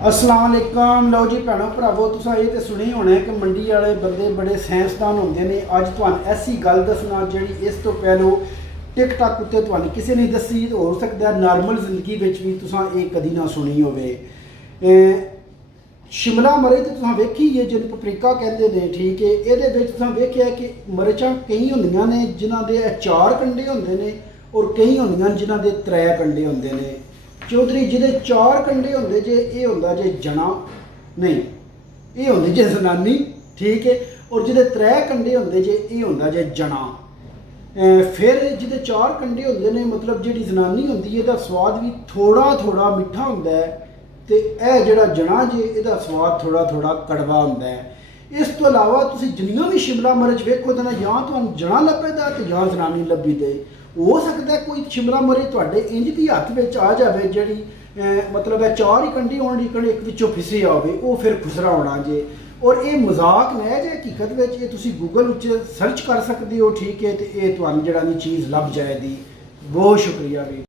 अस्सलाम वालेकुम। लो जी भैनों भरावो, तुसां ये तो सुनी होना है कि मंडी वाले बंदे बड़े साइंसदान होंगे ने। अज तुहानूं ऐसी गल दसना जिहड़ी इस तो पहलों टिकटॉक उत्ते तुहानूं किसी ने दसी, हो सकता है नॉर्मल जिंदगी विच भी तुसां ये कदी ना सुनी होवे। शिमला मिर्च तो तुसां वेखी है, जिन पपरीका कहते हैं, ठीक है। ये तुसां वेखिया कि मिर्चां कई होंदियां ने जिन्हां दे 4 कंडे होंदे ने और कई होंदियां जिन्हां दे 3 कंडे होंदे ने। चौधरी जिहदे 4 कंडे होंदे जे, ये होंदा जे जना, नहीं ये होंदी जे जनानी, ठीक है। और जिहदे 3 कंडे होंदे जे, ये होंदा जे जना। फिर जिहदे 4 कंडे होंदे ने, मतलब जिहड़ी जनानी होंदी है, इहदा स्वाद भी थोड़ा थोड़ा मिठा होंदा है, ते यह जिहड़ा जना जे, इहदा स्वाद थोड़ा थोड़ा कड़वा होंदा है। इस तो इलावा तुसीं जिन्नियां भी शिमला मिर्च वेखो तो ना या तुहानूं जना लभेगा ते या जनानी लभी दे। हो सकता है कोई शिमला मिर्च तुहाडे इंज दी हत्थ विच आ जाए जिहड़ी मतलब है 4 ही कंडी होण दी, एक विचों फिसी आवे, वो फिर खुसरा होना जे। और ये मजाक नै जे, हकीकत विच ये तुसीं गूगल विच सर्च कर सकते हो, ठीक है। तो ये तुहानूं जिहड़ा चीज़ लभ जाएगी। बहुत शुक्रिया भी।